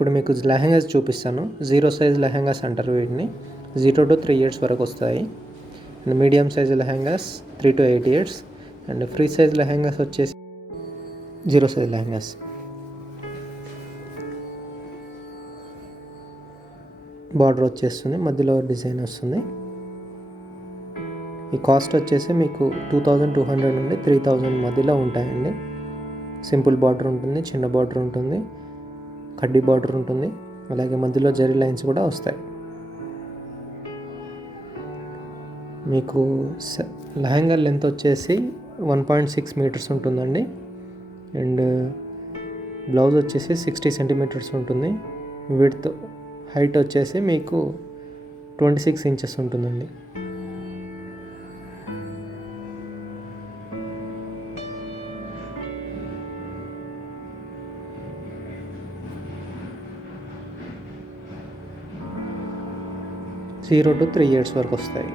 ఇప్పుడు మీకు లెహెంగాస్ చూపిస్తాను. 0 సైజ్ లెహెంగాస్ అంటారు వీటిని. 0 to 3 ఇయర్స్ వరకు వస్తాయి. And medium size lehengas 3 to 8 years. And free size lehengas వచ్చేసి 0 సైజ్ లెహెంగాస్. బార్డర్ వచ్చేస్తుంది, మధ్యలో డిజైన్ వస్తుంది. ఈ కాస్ట్ వచ్చేసి మీకు 2200 నుండి 3000 మధ్యలో ఉంటాయండి. సింపుల్ బార్డర్ ఉంటుంది, చిన్న బార్డర్ ఉంటుంది, కడ్డీ బార్డర్ ఉంటుంది, అలాగే మధ్యలో జరీ లైన్స్ కూడా వస్తాయి. మీకు లెహంగా లెంత్ వచ్చేసి 1.6 మీటర్స్ ఉంటుందండి. అండ్ బ్లౌజ్ వచ్చేసి 60 సెంటీమీటర్స్ ఉంటుంది. విడ్త్ హైట్ వచ్చేసి మీకు 26 ఇంచెస్ ఉంటుందండి. జీరో టు 3 ఇయర్స్ వరకు వస్తాయి.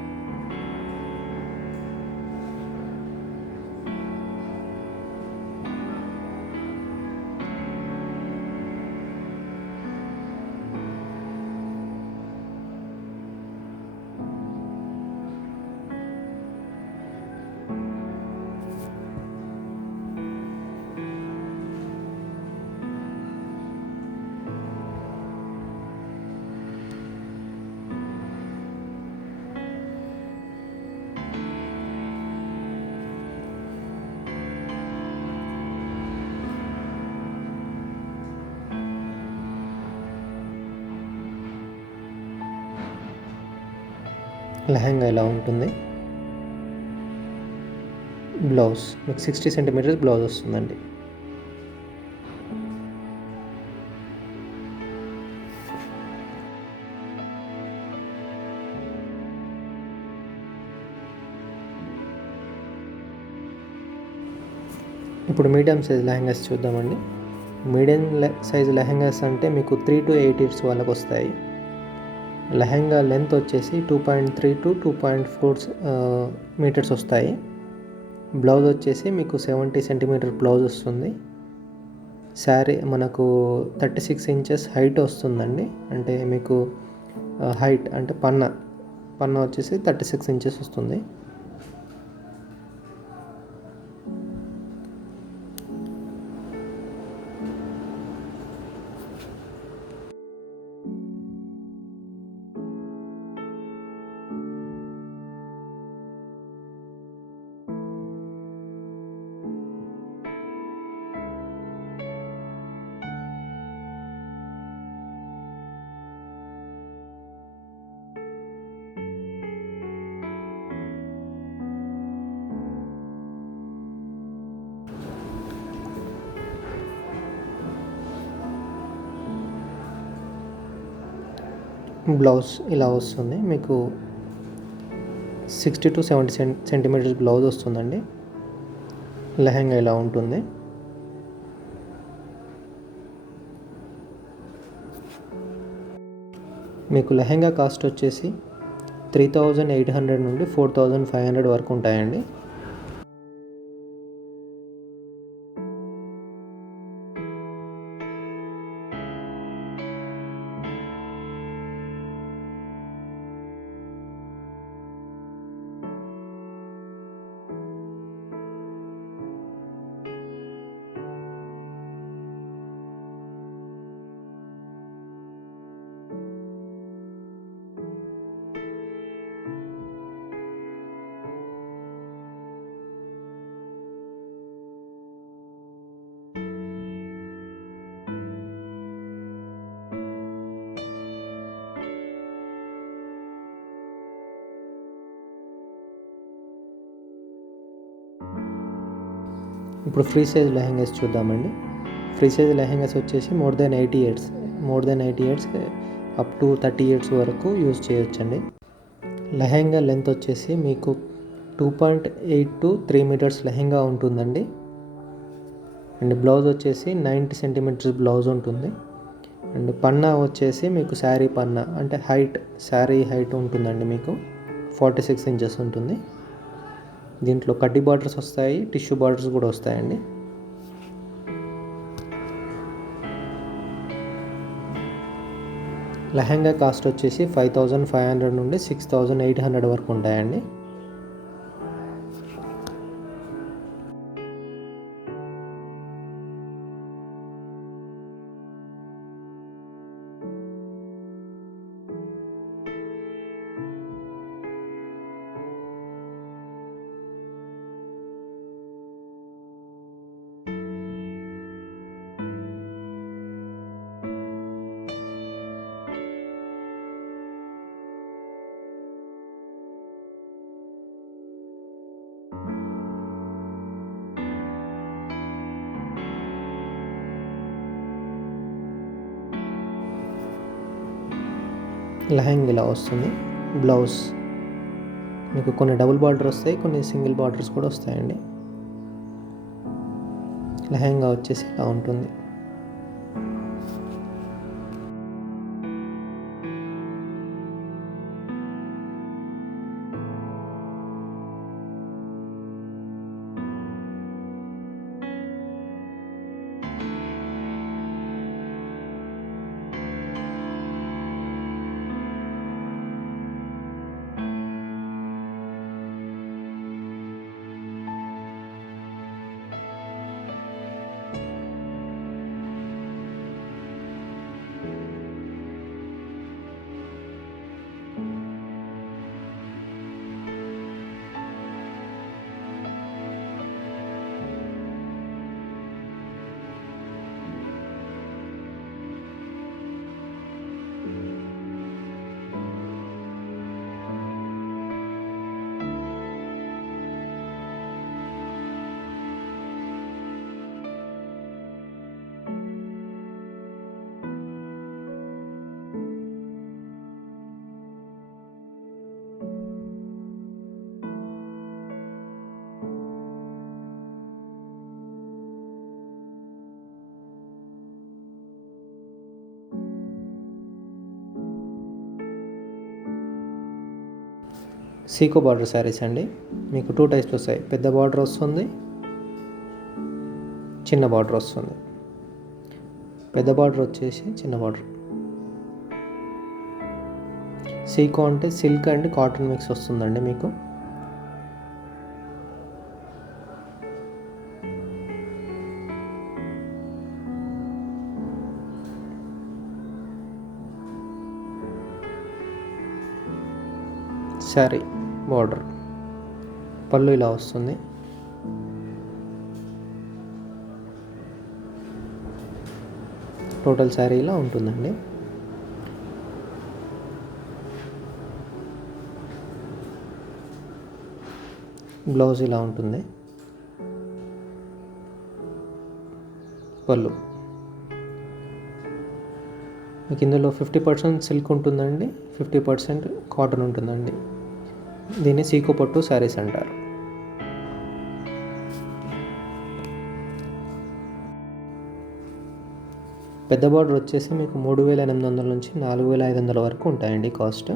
లెహంగా ఇలా ఉంటుంది. బ్లౌజ్ మీకు 60 సెంటీమీటర్స్ బ్లౌజ్ వస్తుందండి. ఇప్పుడు మీడియం సైజ్ లెహంగాస్ చూద్దామండి. మీడియం సైజ్ లెహంగాస్ అంటే మీకు 3 to 8 ఇయర్స్ వాళ్ళకి వస్తాయి. లెహంగా లెంత్ వచ్చేసి 2.3 to 2.4 మీటర్స్ వస్తాయి. బ్లౌజ్ వచ్చేసి మీకు 70 సెంటీమీటర్ బ్లౌజ్ వస్తుంది. శారీ మనకు 36 ఇంచెస్ హైట్ వస్తుందండి. అంటే మీకు హైట్ అంటే పన్న వచ్చేసి 36 ఇంచెస్ వస్తుంది. బ్లౌజ్ ఇలా వస్తుంది. మీకు 60 to 70 సెంటీమీటర్స్ బ్లౌజ్ వస్తుందండి. లెహంగా ఇలా ఉంటుంది. మీకు లెహంగా కాస్ట్ వచ్చేసి 3800 నుండి 4500 వరకు ఉంటాయండి. ఇప్పుడు ఫ్రీ సైజ్ లెహంగాస్ చూద్దామండి. ఫ్రీ సైజ్ లెహంగాస్ వచ్చేసి more than 80 years up to 30 years వరకు యూజ్ చేయొచ్చండి. లెహంగా లెంత్ వచ్చేసి మీకు 2.8 to 3 మీటర్స్ లెహంగా ఉంటుందండి. అండ్ బ్లౌజ్ వచ్చేసి 90 సెంటీమీటర్స్ బ్లౌజ్ ఉంటుంది. అండ్ పన్నా వచ్చేసి మీకు శారీ పన్నా అంటే శారీ హైట్ ఉంటుందండి. మీకు 46 ఇంచెస్ ఉంటుంది. దీంట్లో కడ్డీ బార్డర్స్ వస్తాయి, టిష్యూ బార్డర్స్ కూడా వస్తాయండి. లెహంగా కాస్ట్ వచ్చేసి 5500 నుండి 6800 వరకు ఉంటాయండి. లెహంగా ఇలా వస్తుంది. బ్లౌజ్ మీకు కొన్ని డబుల్ బార్డర్ వస్తాయి, కొన్ని సింగిల్ బార్డర్స్ కూడా వస్తాయండి. లెహంగా వచ్చేసి ఇలా ఉంటుంది. సీకో బార్డర్ శారీస్ అండి. మీకు 2 టైప్స్ వస్తాయి. పెద్ద బార్డర్ వస్తుంది, చిన్న బార్డర్ వస్తుంది. పెద్ద బార్డర్ వచ్చేసి చిన్న బార్డర్. సీకో అంటే సిల్క్ అండ్ కాటన్ మిక్స్ వస్తుందండి మీకు. శారీ బార్డర్, పళ్ళు ఇలా వస్తుంది. టోటల్ శారీ ఇలా ఉంటుందండి. బ్లౌజ్ ఇలా ఉంటుంది. పళ్ళు మీకు ఇందులో 50% సిల్క్ ఉంటుందండి, 50% కాటన్ ఉంటుందండి. దీన్ని సీకో పట్టు శారీస్ అంటారు. పెద్ద బార్డర్ వచ్చేసి మీకు 3800 నుంచి 4500 వరకు ఉంటాయండి కాస్ట్.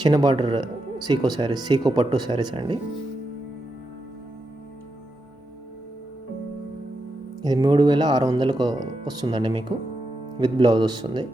చిన్న బార్డర్ సీకో పట్టు శారీస్ అండి. ఇది 3600కు వస్తుందండి మీకు, విత్ బ్లౌజ్ వస్తుంది.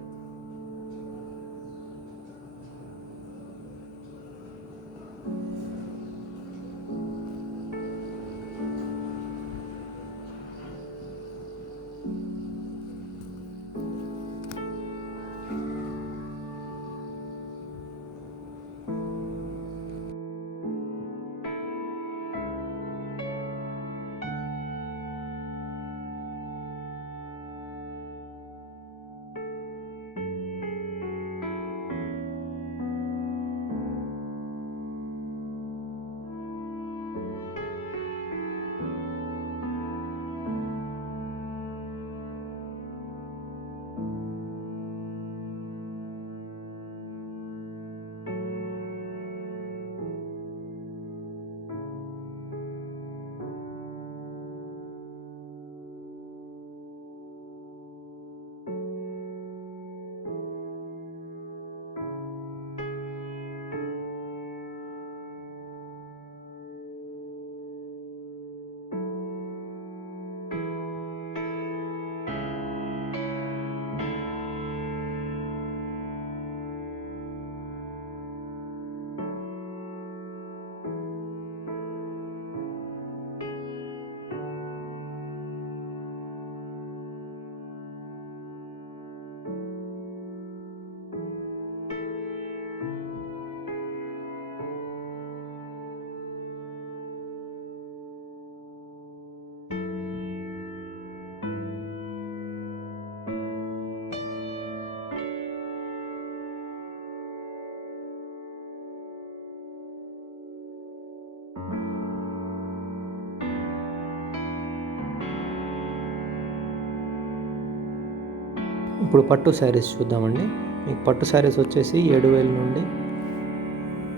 ఇప్పుడు పట్టు శారీస్ చూద్దామండి. మీకు పట్టు శారీస్ వచ్చేసి 7000 నుండి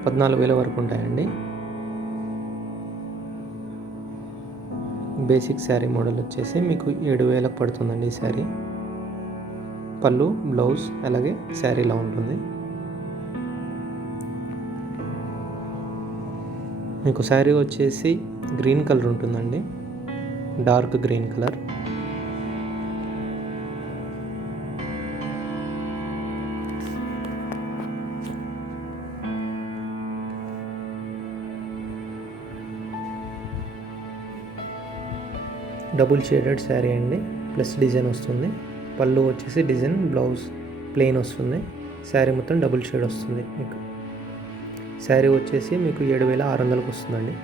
14000 వరకు ఉంటాయండి. బేసిక్ శారీ మోడల్ వచ్చేసి మీకు 7000కు పడుతుందండి ఈ శారీ. పళ్ళు, బ్లౌజ్ అలాగే శారీ ఇలా ఉంటుంది. మీకు శారీ వచ్చేసి గ్రీన్ కలర్ ఉంటుందండి, dark green colour. Double shaded sari అండి, ప్లస్ డిజైన్ వస్తుంది. పళ్ళు వచ్చేసి డిజైన్, బ్లౌజ్ ప్లెయిన్ వస్తుంది. శారీ మొత్తం డబుల్ షేడ్ వస్తుంది. మీకు శారీ వచ్చేసి మీకు 7600కు వస్తుందండి.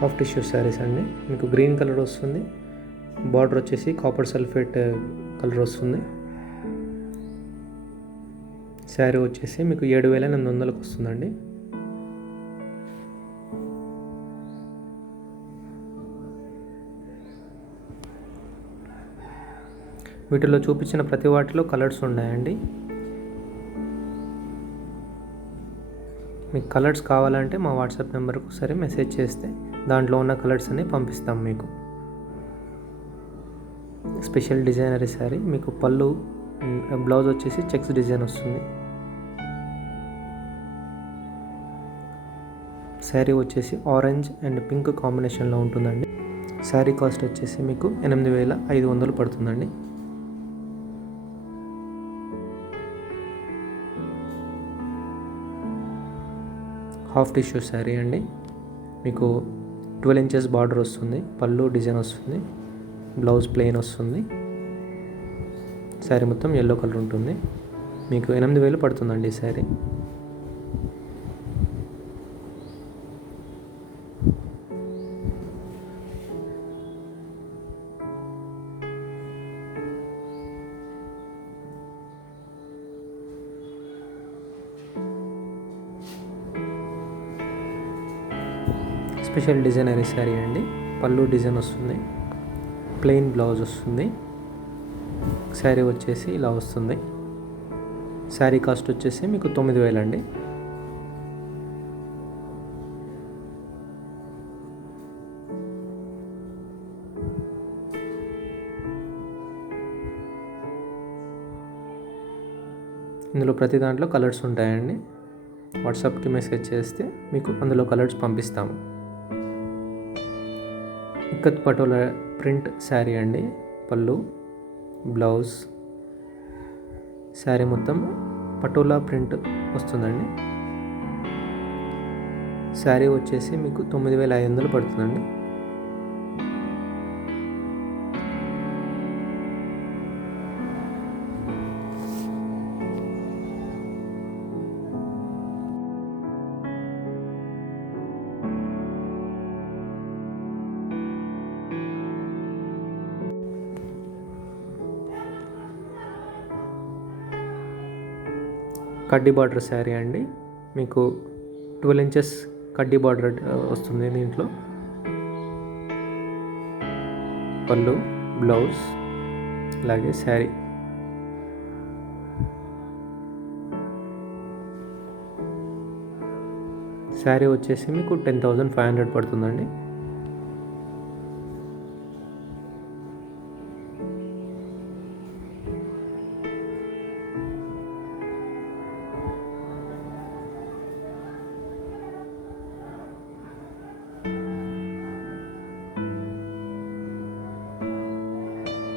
హాఫ్ టిష్యూ శారీస్ అండి, మీకు గ్రీన్ కలర్ వస్తుంది. బార్డర్ వచ్చేసి కాపర్ సల్ఫేట్ కలర్ వస్తుంది. శారీ వచ్చేసి మీకు 7800కు వస్తుందండి. వీటిలో చూపించిన ప్రతి వాటిలో కలర్స్ ఉన్నాయండి. మీకు కలర్స్ కావాలంటే మా వాట్సాప్ నెంబర్కి ఒకసారి మెసేజ్ చేస్తే దాంట్లో ఉన్న కలర్స్ అన్ని పంపిస్తాం మీకు. స్పెషల్ డిజైనరీ శారీ, మీకు పళ్ళు, బ్లౌజ్ వచ్చేసి చెక్స్ డిజైన్ వస్తుంది. శారీ వచ్చేసి ఆరెంజ్ అండ్ పింక్ కాంబినేషన్లో ఉంటుందండి. శారీ కాస్ట్ వచ్చేసి మీకు 8500 పడుతుందండి. హాఫ్ టిష్యూ శారీ అండి, మీకు 12 ఇంచెస్ బార్డర్ వస్తుంది. పళ్ళు డిజైన్ వస్తుంది, బ్లౌజ్ ప్లెయిన్ వస్తుంది. శారీ మొత్తం ఎల్లో కలర్ ఉంటుంది. మీకు 8000 పడుతుందండి ఈ శారీ. స్పెషల్ డిజైనరీ శారీ అండి, పళ్ళు డిజైన్ వస్తుంది, ప్లెయిన్ బ్లౌజ్ వస్తుంది. శారీ వచ్చేసి ఇలా వస్తుంది. శారీ కాస్ట్ వచ్చేసి మీకు 9,000 అండి. ఇందులో ప్రతి దాంట్లో కలర్స్ ఉంటాయండి. వాట్సాప్కి మెసేజ్ చేస్తే మీకు అందులో కలర్స్ పంపిస్తాము. ఇక్కత్ పటోలా ప్రింట్ శారీ అండి. పళ్ళు, బ్లౌజ్, శారీ మొత్తం పటోలా ప్రింట్ వస్తుందండి. శారీ వచ్చేసి మీకు 9,500 పడుతుందండి. కడ్డీ బార్డర్ శారీ అండి. మీకు 12 ఇంచెస్ కడ్డీ బార్డర్ వస్తుంది దీంట్లో. పళ్ళు, బ్లౌజ్, అలాగే శారీ. శారీ వచ్చేసి మీకు 10,500 పడుతుందండి.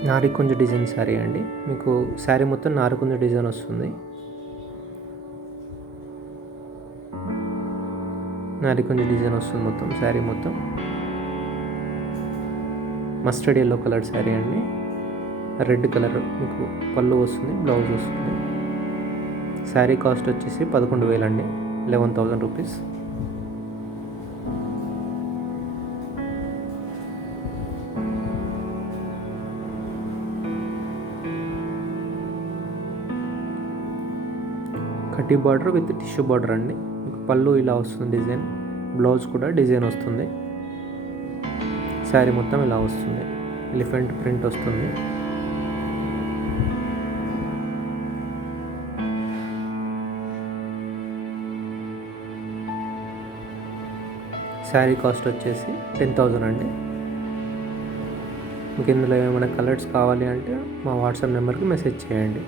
నారికుంజ డిజైన్ శారీ అండి. మీకు శారీ మొత్తం నారికుంజ డిజైన్ వస్తుంది. నారికుంజ డిజైన్ వస్తుంది మొత్తం శారీ మొత్తం. మస్టర్డ్ ఎల్లో కలర్ శారీ అండి. రెడ్ కలర్ మీకు పళ్ళు వస్తుంది, బ్లౌజ్ వస్తుంది. శారీ కాస్ట్ వచ్చేసి 11,000 అండి. 11,000 రూపీస్. కడ్డీ బార్డర్ విత్ టిష్యూ బార్డర్ అండి. మీకు పళ్ళు ఇలా వస్తుంది డిజైన్, బ్లౌజ్ కూడా డిజైన్ వస్తుంది. శారీ మొత్తం ఇలా వస్తుంది, ఎలిఫెంట్ ప్రింట్ వస్తుంది. శారీ కాస్ట్ వచ్చేసి 10,000 అండి. మీకు ఇందులో ఏమైనా కలర్స్ కావాలి అంటే మా వాట్సాప్ నెంబర్కి మెసేజ్ చేయండి.